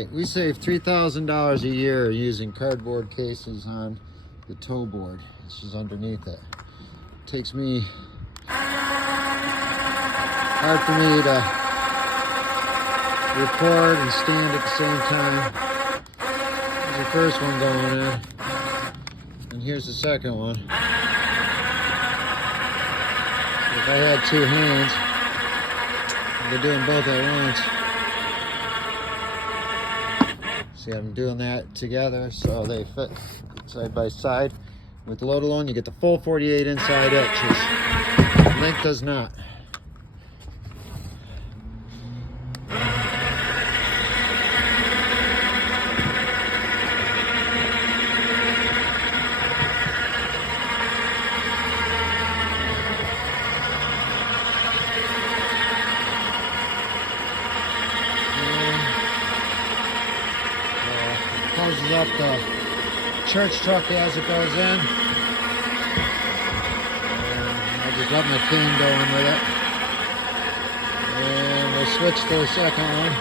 right, we save $3,000 a year using cardboard cases on the tow board. This is underneath it. It takes me hard for me to record and stand at the same time. Here's the first one going in, and here's the second one. If I had two hands, I'd be doing both at once. See, I'm doing that together so they fit side by side. With LoadAlone, you get the full 48 inside edges. Link does not. Closes up the church truck as it goes in. I just let my cane going with it. And we'll switch to the second one.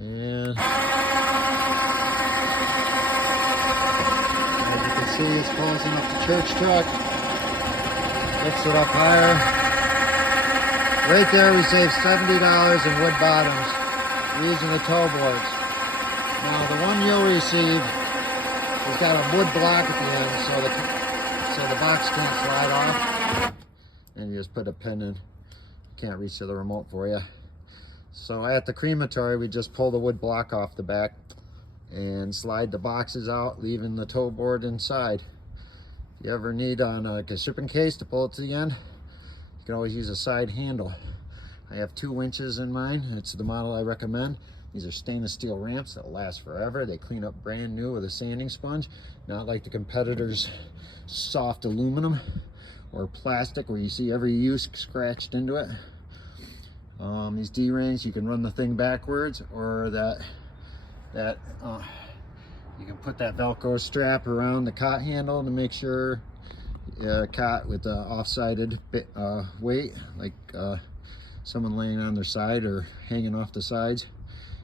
And as you can see, it's closing up the church truck. Lifts it up higher. Right there, we save $70 in wood bottoms using the tow boards. Now, the one you'll receive has got a wood block at the end, so the box can't slide off. And you just put a pin in. Can't reach to the remote for you. So at the crematory, we just pull the wood block off the back and slide the boxes out, leaving the tow board inside. If you ever need on a shipping case to pull it to the end, you can always use a side handle. I have 2 winches in mine. It's the model I recommend. These are stainless steel ramps that last forever. They clean up brand new with a sanding sponge, not like the competitors' soft aluminum or plastic where you see every use scratched into it. These D-rings, you can run the thing backwards, or you can put that Velcro strap around the cot handle to make sure cot with the off-sided weight, like someone laying on their side or hanging off the sides,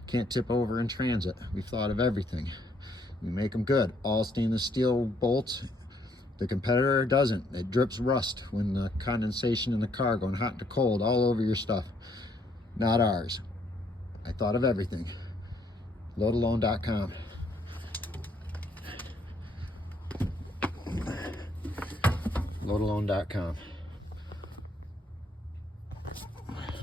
can't tip over in transit. We've thought of everything. We make them good. All stainless steel bolts. The competitor doesn't. It drips rust when the condensation in the car going hot to cold all over your stuff. Not ours. I thought of everything. LoadAlone.com. LoadAlone.com.